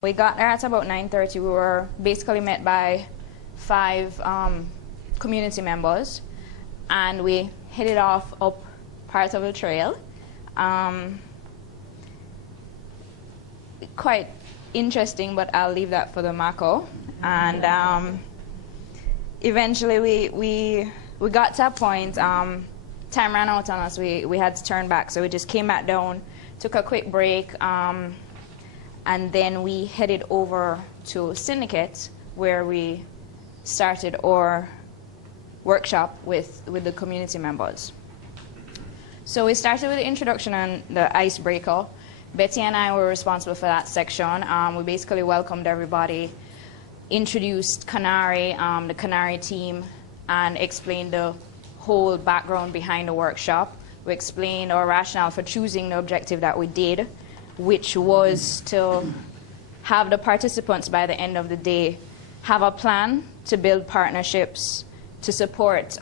We got there at about 9:30. We were basically met by 5 community members, and we headed off up part of the trail. Quite interesting, but I'll leave that for the Mako. And eventually we got to a point, time ran out on us. We had to turn back, so we just came back down, took a quick break, and then we headed over to Syndicate, where we started our workshop with the community members. So we started with the introduction and the icebreaker. Betty and I were responsible for that section. We basically welcomed everybody, introduced Canari, the Canari team, and explained the whole background behind the workshop. We explained our rationale for choosing the objective that we did, which was to have the participants by the end of the day have a plan to build partnerships to support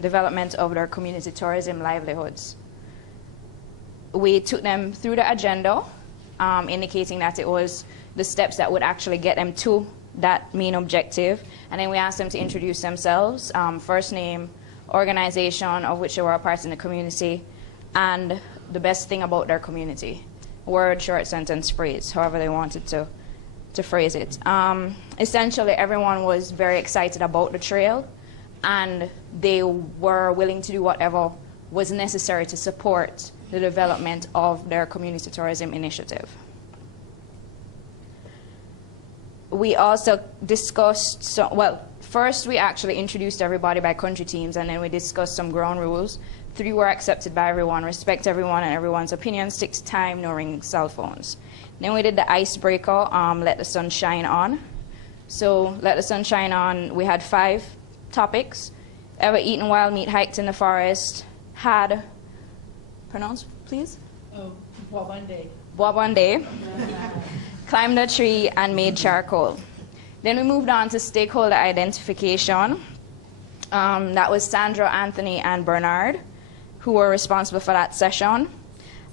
development of their community tourism livelihoods. We took them through the agenda, indicating that it was the steps that would actually get them to that main objective, and then we asked them to introduce themselves, first name, organization of which they were a part in the community, and the best thing about their community. Word, short sentence, phrase, however they wanted to phrase it. Essentially, everyone was very excited about the trail, and they were willing to do whatever was necessary to support the development of their community tourism initiative. We also discussed, first we actually introduced everybody by country teams, and then we discussed some ground rules. 3 were accepted by everyone: respect everyone and everyone's opinion, stick to time, no ringing cell phones. Then we did the icebreaker, let the sun shine on. So let the sun shine on, we had 5 topics. Ever eaten wild meat, hiked in the forest, had, pronounce please? Oh, Bwabande. Bwabande. Climbed a tree and made charcoal. Then we moved on to stakeholder identification. That was Sandra, Anthony, and Bernard, who were responsible for that session.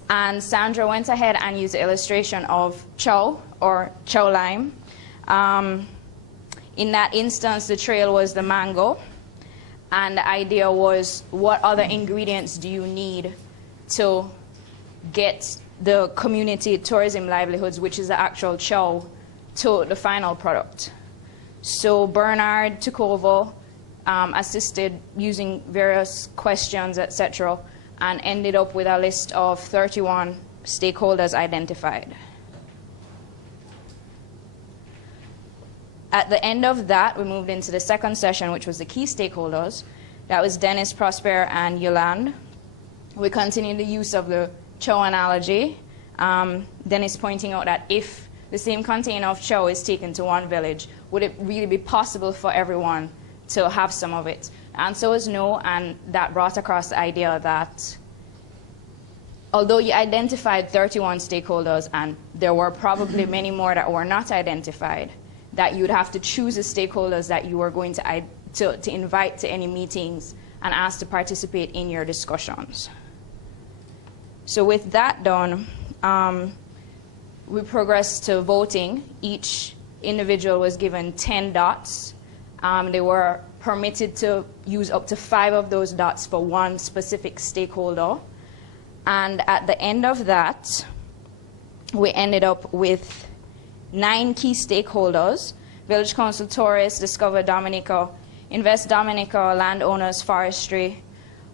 And Sandra went ahead and used the illustration of chow, or chow lime. In that instance, the trail was the mango. And the idea was, what other ingredients do you need to get the community tourism livelihoods, which is the actual chow, to the final product? So Bernard took over, assisted using various questions, etc., and ended up with a list of 31 stakeholders identified. At the end of that, we moved into the second session, which was the key stakeholders. That was Dennis, Prosper, and Yolande. We continued the use of the chow analogy. Dennis pointing out that if the same container of chow is taken to one village, would it really be possible for everyone to have some of it? The answer was no, and that brought across the idea that although you identified 31 stakeholders, and there were probably many more that were not identified, that you'd have to choose the stakeholders that you were going to invite to any meetings and ask to participate in your discussions. So with that done, we progressed to voting. Each individual was given 10 dots. They were permitted to use up to 5 of those dots for one specific stakeholder. And at the end of that, we ended up with 9 key stakeholders: Village Council, Tourists, Discover Dominica, Invest Dominica, Landowners, Forestry,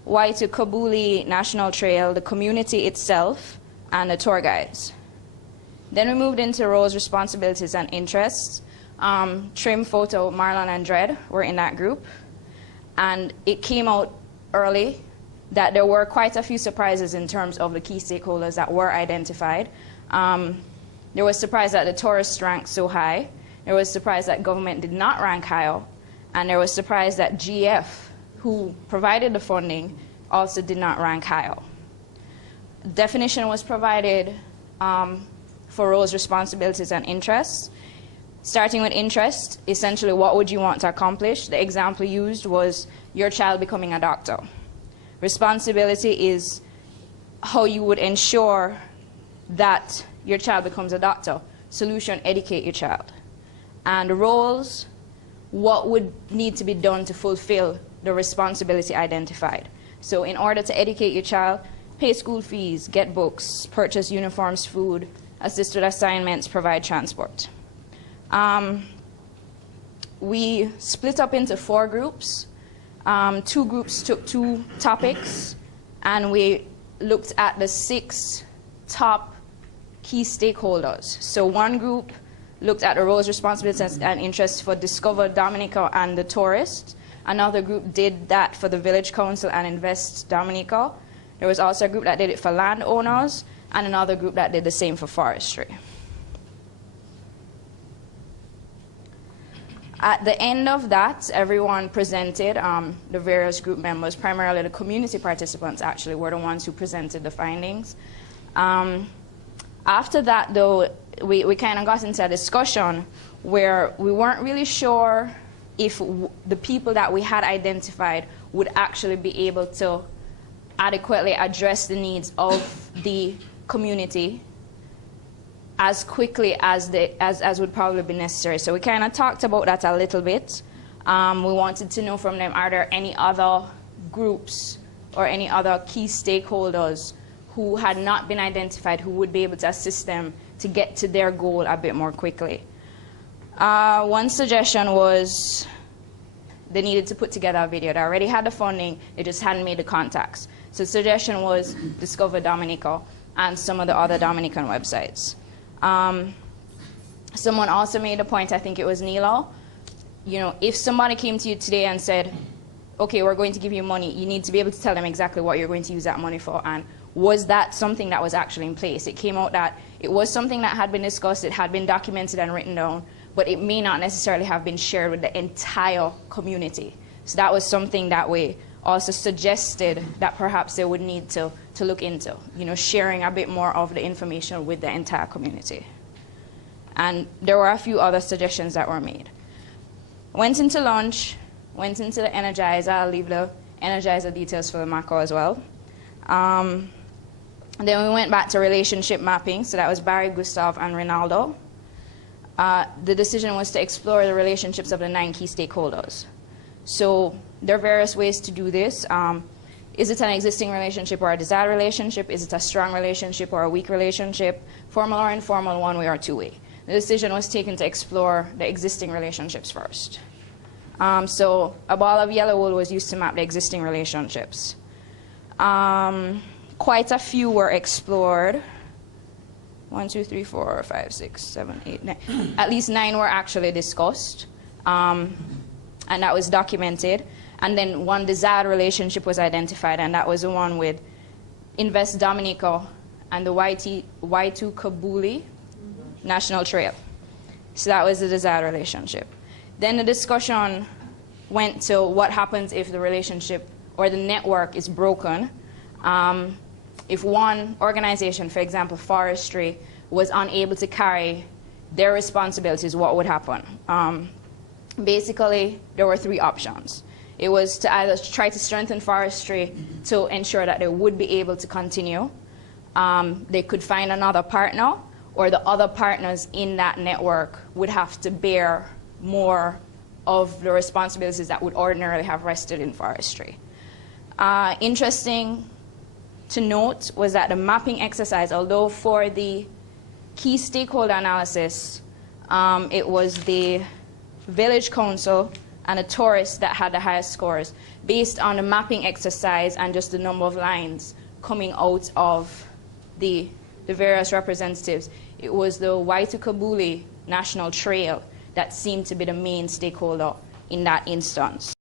Waitu Kabuli National Trail, the community itself, and the tour guides. Then we moved into roles, responsibilities, and interests. Trim, Photo, Marlon, and Dredd were in that group. And it came out early that there were quite a few surprises in terms of the key stakeholders that were identified. There was surprise that the tourists ranked so high. There was surprise that government did not rank higher. And there was surprise that GF, who provided the funding, also did not rank higher. Definition was provided for roles, responsibilities, and interests. Starting with interest, essentially what would you want to accomplish? The example used was your child becoming a doctor. Responsibility is how you would ensure that your child becomes a doctor. solution, educate your child. And the roles, what would need to be done to fulfill the responsibility identified. So in order to educate your child, pay school fees, get books, purchase uniforms, food, assist with assignments, provide transport. We split up into 4 groups. 2 groups took 2 topics, and we looked at the 6 top key stakeholders. So one group looked at the roles, responsibilities, and interests for Discover Dominica and the tourists. Another group did that for the Village Council and Invest Dominica. There was also a group that did it for landowners, and another group that did the same for forestry. At the end of that, everyone presented, the various group members, primarily the community participants actually, were the ones who presented the findings. After that, though, we kind of got into a discussion where we weren't really sure if the people that we had identified would actually be able to adequately address the needs of the community as quickly as would probably be necessary. So we kind of talked about that a little bit. We wanted to know from them, are there any other groups or any other key stakeholders who had not been identified who would be able to assist them to get to their goal a bit more quickly. One suggestion was they needed to put together a video. They already had the funding, they just hadn't made the contacts. So the suggestion was Discover Dominica and some of the other Dominican websites. Someone also made a point, I think it was Nilo, you know, if somebody came to you today and said, okay, we're going to give you money, you need to be able to tell them exactly what you're going to use that money for, and was that something that was actually in place? It came out that it was something that had been discussed, it had been documented and written down, but it may not necessarily have been shared with the entire community. So that was something that we also suggested that perhaps they would need to look into, you know, sharing a bit more of the information with the entire community. And there were a few other suggestions that were made. Went into lunch, went into the Energizer. I'll leave the Energizer details for the macro as well. Then we went back to relationship mapping, so that was Barry, Gustav, and Ronaldo. The decision was to explore the relationships of the 9 key stakeholders. So there are various ways to do this. Is it an existing relationship or a desired relationship? Is it a strong relationship or a weak relationship? Formal or informal, one way or two way. The decision was taken to explore the existing relationships first. So a ball of yellow wool was used to map the existing relationships. Quite a few were explored. 1, 2, 3, 4, 5, 6, 7, 8, 9. At least 9 were actually discussed. And that was documented. And then one desired relationship was identified, and that was the one with Invest Dominica and the Y2 Kabuli National Trail. So that was the desired relationship. Then the discussion went to what happens if the relationship or the network is broken. If one organization, for example, forestry, was unable to carry their responsibilities, what would happen? Basically, there were 3 options. It was to either try to strengthen forestry to ensure that they would be able to continue. They could find another partner, or the other partners in that network would have to bear more of the responsibilities that would ordinarily have rested in forestry. Interesting to note was that the mapping exercise, although for the key stakeholder analysis, it was the Village Council and the tourists that had the highest scores based on the mapping exercise and just the number of lines coming out of the various representatives. It was the Y2 Kabuli National Trail that seemed to be the main stakeholder in that instance.